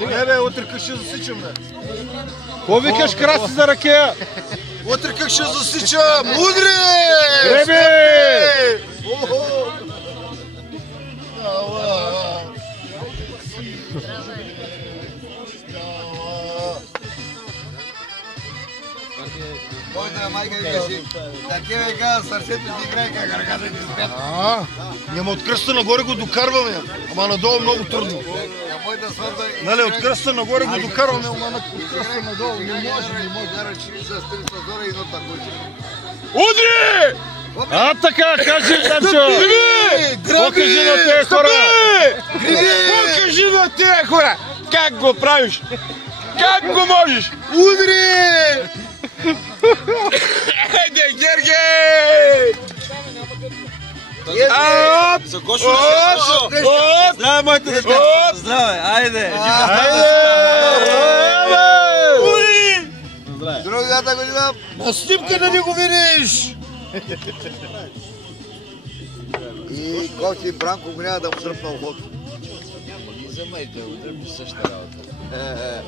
Не бе, утре как ще засичам, бе. Ко викаш краси за ракея? Утре как ще засичам? Удри! Греби! Моята майка викаше, да те века сърцето ти играе, как ръката ти спят. Няма от кръста нагоре го докарваме, ама надолу много трудно. Нали, от кръста нагоре го докарваме, ама от кръста надолу не може. Удри! А така, кажи, Дамчо! Покажи на тези хора! Покажи на тези хора! Как го правиш? Как го можеш? Удри! Айде, Гергей! За Гошо ли си? Здраве, моите деца! Здраве, айде! Другата година на снимка да не го видиш! И кофти Бранко го няма да му дръпна ухото. Замайте, утре ми същата работа.